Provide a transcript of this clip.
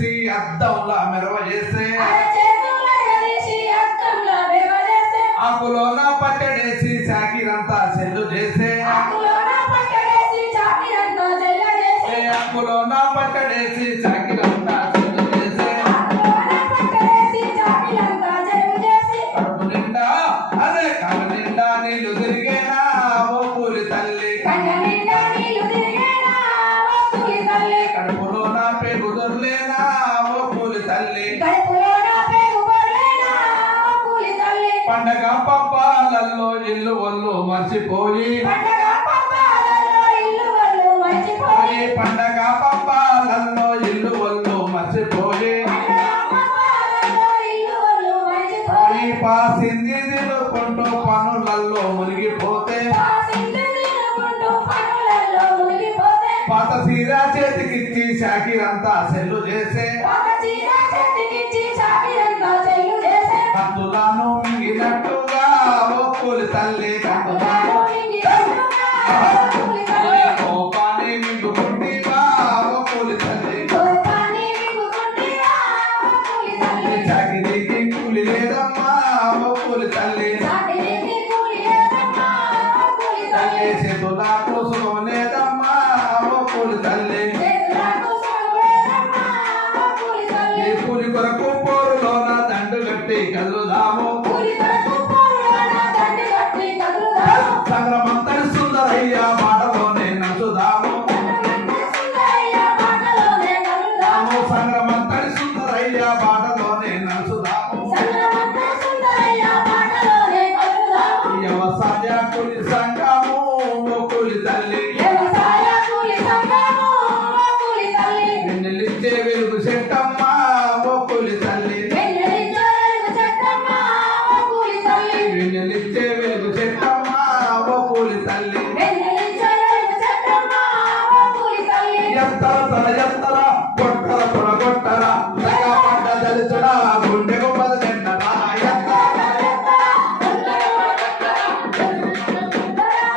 తీసి అద్దంలా మెరవ మెరవజేసే, ఆకులోన పట్టడేసి సాకిరంతా సెల్లు చేసే ఆకులోన పట్టడేసి చాకిరంతా జల్లజేసే, ఏ ఆకులోన పట్టడేసి సాకిరంతా పప్పాలల్లో ఇల్లు ఒళ్ళు మర్చిపోయి. పండగ పబ్బాలలో ఇల్లు ఒళ్ళు మర్చిపోయి. పబ్బాలలో పాసింది తినుకుంటూ పనులలో మునిగిపోతే, పాత సీర చేతికిచ్చి షాకిరంతా సెల్లు చేసే. ఒక చీర తల్లి కోపాన్ని మింగుకుంటివా ఓ పూలి తల్లి చాకిరికి కూలి లేదమ్మా పూలి తల్లి తల్లి తల్లి, చేతుల కోసం లేదమ్మా ఓ పూలి తల్లి చేతులకు పూలి కొరకు పోరులోన దండు కట్టి కదులుదాము. సంగ్రమంతరి సుందరయ్య మాటలోనే నచ్చుదాము సంగమంత సుందరయ్య మాటలోనే నచ్చుదాము. వ్యవసాయ కూలి సంఘము కూలి తల్లి. వెన్నెలిచ్చే వెలుగు చెట్టమ్మ కూలి తల్లి వెన్నెలిచ్చే